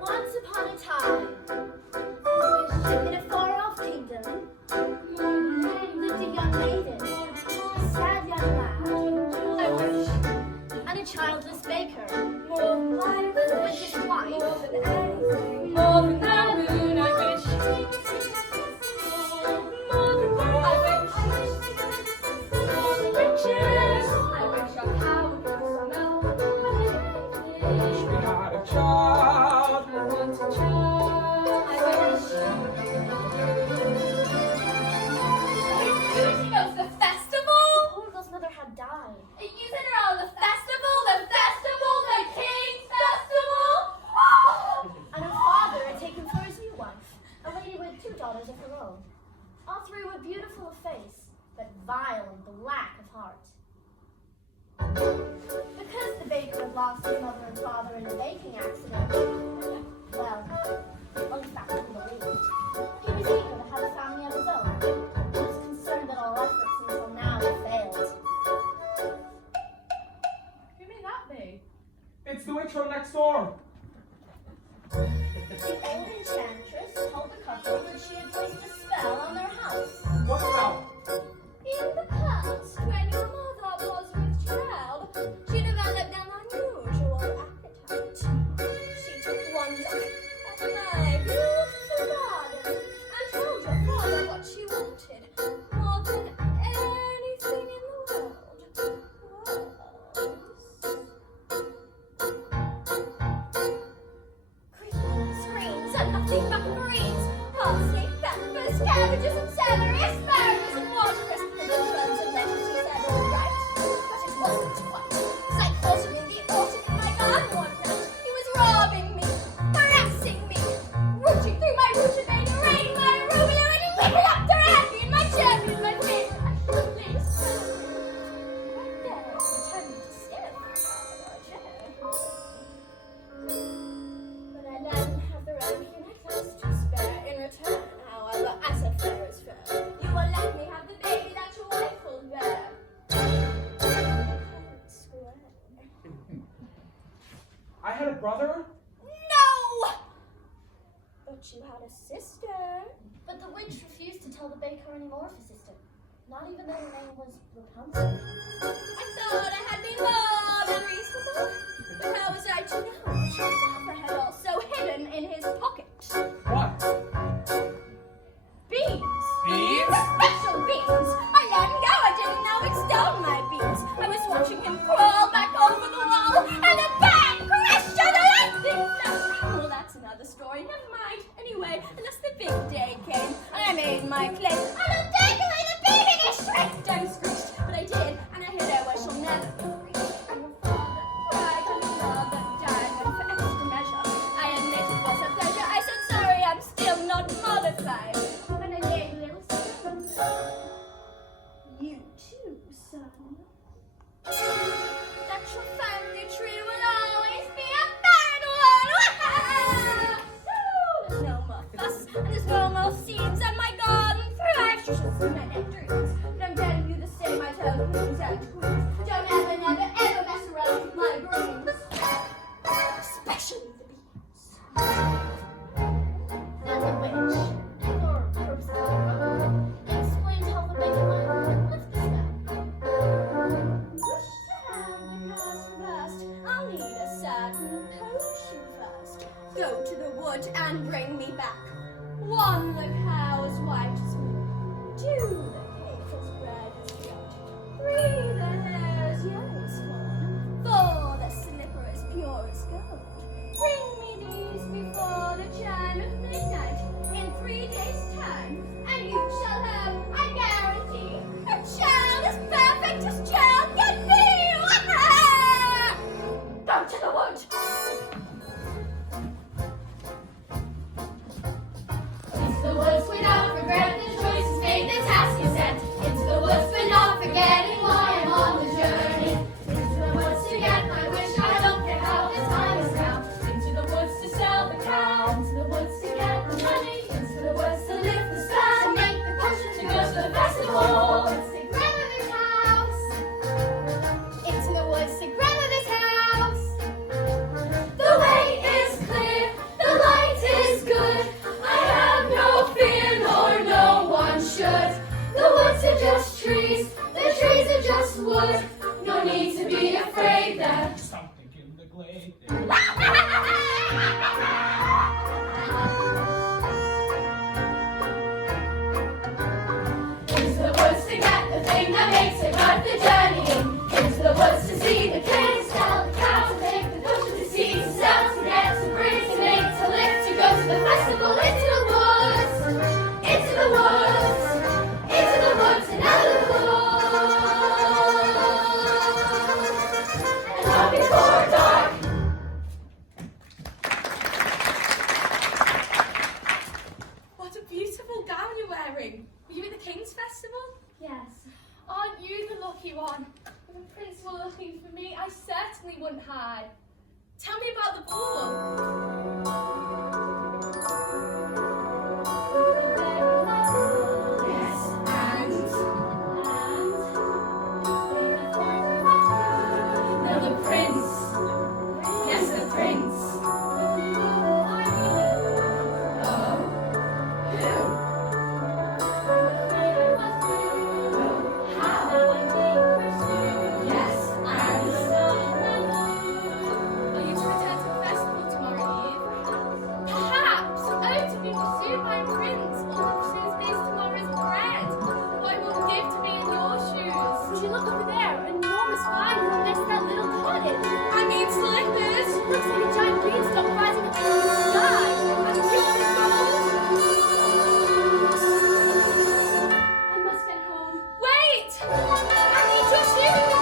Once upon a time, in a far-off kingdom, lived a young maiden, a sad young lad, I wish, and a childless baker, with his wife, More than the moon, I wish. More than I wish. More than riches. I wish our power was enough. Wish we had a child. I want a child. I wish. You go to the festival? poor girl's mother had died. You said her on the festival, the King's Festival. And her father had taken for his new wife, a lady with 2 daughters of her own. All 3 were beautiful of face, but vile and black of heart. Because the baker had lost his mother and father in a baking accident, well, unfathomably believed, he was eager to have a family of his own. He was concerned that all efforts until now had failed. Who may that be? It's the witch from next door. The old enchantress told the couple that she had placed a spell on their house. What spell? In the past, when your mother was with child, she developed an unusual appetite. She took one look at my beautiful garden and told her father what she wanted more than anything in the world was screens and nothing but greens, parsley, peppers, cabbages and celery, asparagus and watercress, and the ferns and lettuce. He said all right, but it wasn't quite. 'Cause I caught him in the autumn in my garden one night. He was robbing me, harassing me, rooting through my rutabaga, raining my arugula, and he whipping up to at me in my cherry and my wig. I should please right there, pretending to stare at my chair. But I let him have the raggedy necklace to spare. In return, however, I said fair is fair. You will let me have the baby that your wife will bear. Square. I had a brother. No! But you had a sister. But the witch refused to tell the baker any more of his sister, not even though her name was Rapunzel. I thought I had been more than reasonable. But how was I to know that your father had also hidden in his pocket What? beans? Beans? Special beans! I let him go. I didn't know he'd stolen my beans. I was watching him crawl back over the wall, and a bang crashed on the lightning flash. Well, that's another story. Never mind. Anyway, unless the big day came, and I made my claim, I don't take away the baby. And I shrieked and screeched, but I did, and I hid her where she'll never be reached. And her father cried, and his mother died, when for extra measure I admit it was a pleasure. I said sorry, I'm still not mollified. And I laid a little son. You too, son. That your family tree will always be a barren one. So there's no more fuss, and there's no more seeds, and my garden thrives. You should see my nectarines. But I'm telling you the same, I tell the kings and queens. Don't ever, never, ever mess around with my greens. Especially the beans. And the witch, for purposes of her own, explained how the baker might lift the spell. Wish to have the cause reversed. I'll need a certain potion first. Go to the wood and bring me back 1 the cow as white as milk, 2 the cake as red as milk, 3 the hair as yellow as fawn, 4 the slipper as pure as gold. Bring me these before the chime of midnight in 3 days' time, and you shall have, I guarantee, a child as perfect as child can be. Go to the wood. Into the woods without regret, the choice is made, the task is set. Into the woods but not forgetting why I'm on the journey. Into the woods to get my wish, I don't care how the time is now. Into the woods to sell the cow, into the woods to get the money, into the woods to lift the spell, to make the potion to go to the festival. It's the grandmother's house. Into the woods to grandmother's house. The way is clear. are just trees, the trees are just wood. No need to be afraid that Something in the glade. into the woods to get the thing that makes it worth the journey. Into the woods to see the kids, tell the cow to take the bush to see to sell, to get to bring to make to lift, to go to the festival. Into the woods, into the woods, into the woods and out of the woods. And long before dark. What a beautiful gown you're wearing. Were you at the King's Festival? Yes. Aren't you the lucky one? If the prince were looking for me, I certainly wouldn't hide. Tell me about the ball. Yes, and now the prince. Yes, the prince. Oh, who? How? Yes, and Are you to return to the festival tomorrow eve? Perhaps. Oh, to be pursued by a prince. All that pursues me is tomorrow's bread. What I wouldn't give to be in your shoes. Would you look over there? An enormous vine next to that little cottage. I mean slippers. Looks like a giant beanstalk rising up into the sky. And pure gold. I must get home. Wait! I need your shoes.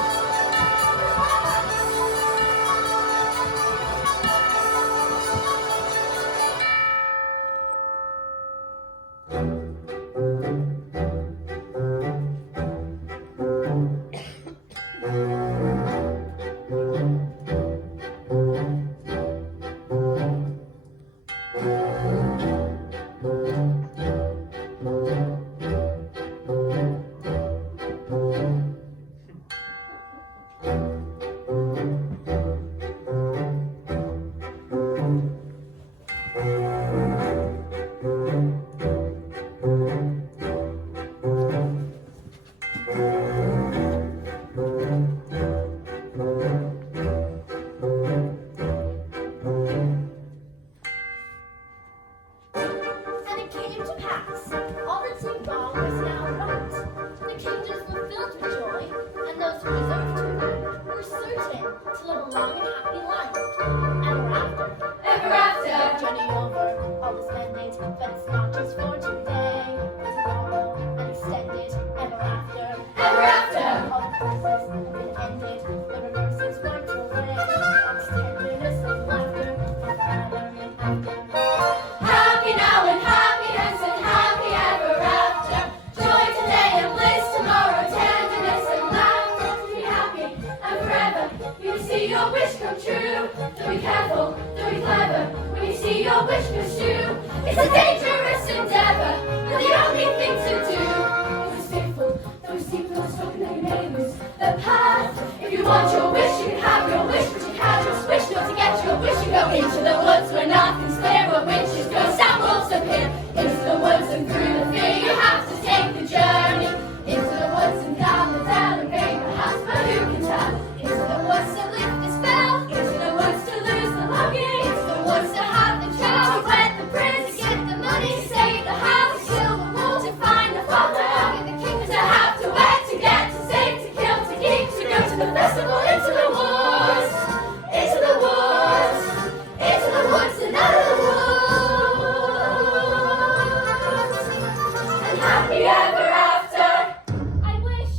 And it came to pass, all that seemed wrong was now right. The kingdoms were filled with joy, and those who deserved to were certain to live a long and happy life. Ever after, ever after. journey over, all was mended, but it's not just for today. It's normal and extended, ever after. Ever after. All the crises have been ended, but reverses wiped away. All this tenderness and laughter, forever and after. Happy now and happiness and happy ever after. Joy today and bliss tomorrow, tenderness and laughter. Be happy and forever. You see your wish come true. So be careful, so be clever. When you see your wish pursue, it's a dangerous endeavor, but the only thing to do is fearful, though it's deep, though it's broken, that you may lose the path. If you want your wish, you can have your wish, but you can't just wish. No, to get your wish, you go into the woods where nothing's clear, where witches go, sound wolves appear. Into the woods and through the fear, you have to take the journey. Into the woods and down the dell and rain, perhaps, but who can tell? Into the woods to lift the spell, into the woods to lose the longing, into the woods to have the treasure, to wed the prince, to get the money, save the house, kill the wolf, to find the father, get the king, to have to wed, to get, to save, to kill, to keep, to go to the festival, into the woods, into the woods, into the woods and out of the woods, and happy ever after. I wish.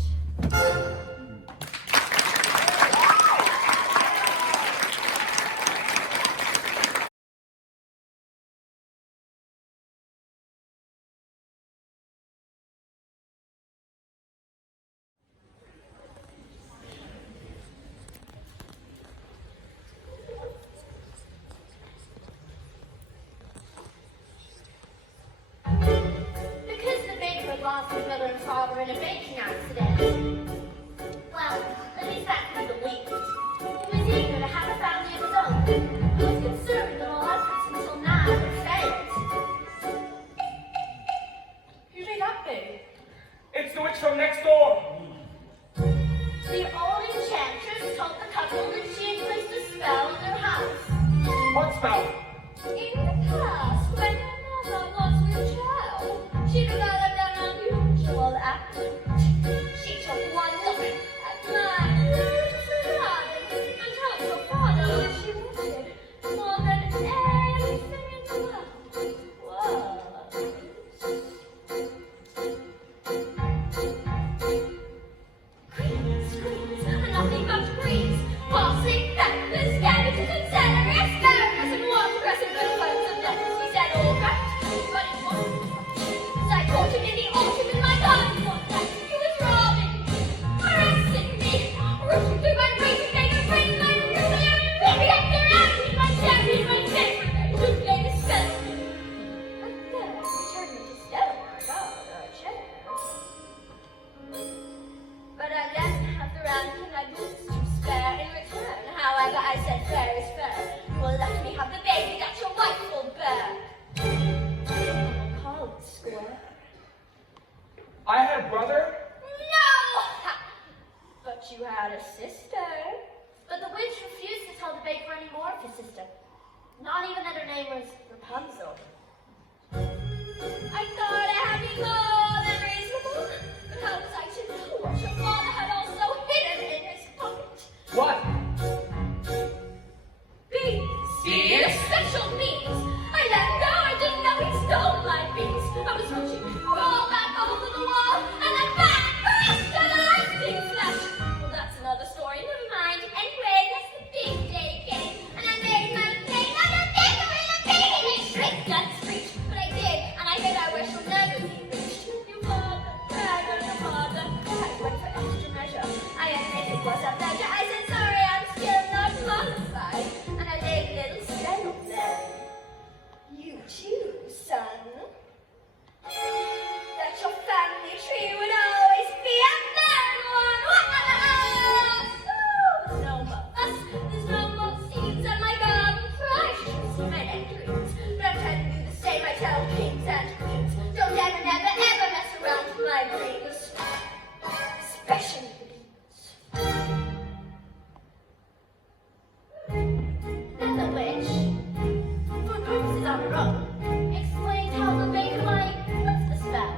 Because the baker had lost his mother and father in a baking accident. Well, at least that can be believed. He was eager to have a family of his own. He was concerned that all efforts until now had failed. Who may that be? It's It's the witch from next door. The old enchantress told the couple that she had placed a spell on their house. What spell? In the past, when her mother was with child, she developed an unusual aptitude. She took one look at my beautiful garden and told her father what she wanted more than anything in the world was greens, and nothing but greens, parsley, peppers, cabbages, and celery, asparagus, and watercress, and good cloves and lettuce. He said all right, but it wasn't much. As I caught him in the autumn in my garden one night, he was robbing me, harassing me, rushing through my great big and breaking my roof, and picking up the round in my champion, my favorite, who played a spell on me. And then he turned me to stone or a dog or a chair. But I let him have the round and I was to spare in return. However, I said fair is fair. You will let me have the baby that your wife will bear. I'll call it square. I had a brother. No! But you had a sister. But the witch refused to tell the baker any more of his sister. Not even that her name was Rapunzel. I thought I had been more than reasonable. But how was I to know what your father had also hidden in his pocket? What? Beans. Beans? Special beans. I let him go. I didn't know he stole my beans. I was watching him roll back over the wall, and then bang, crash, and a lightning flash. Well, that's another story. Never mind. Anyway, that's the big day came, and I made my play. Not a thing of it, a baby, and shrieked and screeched. But I did, and I hid. I wish will never be reached. Your father, dragon, your father. I went for extra measure. I admit it was a pleasure. I said sorry, I'm still not qualified, and I laid a little spell there. You too, son. That your family tree would always be a third one. So, there's no more fuss, there's no more seeds on my garden, for I choose men and dreams. But I'm trying to do the same. I tell kings and queens, don't ever, never, ever mess around with my dreams, especially the beans. Then the witch, for purposes of her own, explained how the baker might lift the spell.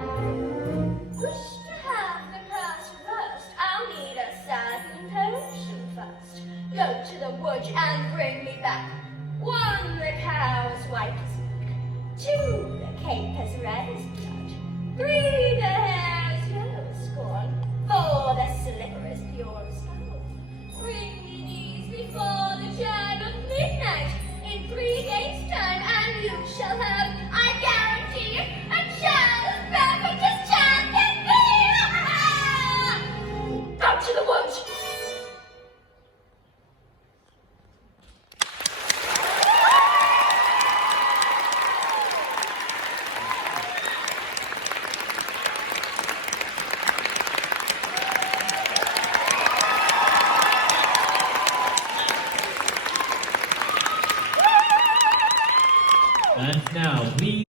Wish to have the class reversed. I'll need a certain potion first. Go to the wood and bring me back 1, the cow as white as milk. 2, the cape as red as blood. 3, the hair as yellow as scorn. 4, the slipper as pure as gold. Bring me these before the chime of midnight in 3 days' time, and you shall have, I guarantee, a child as perfect as child can be. Out to the woods. And now, please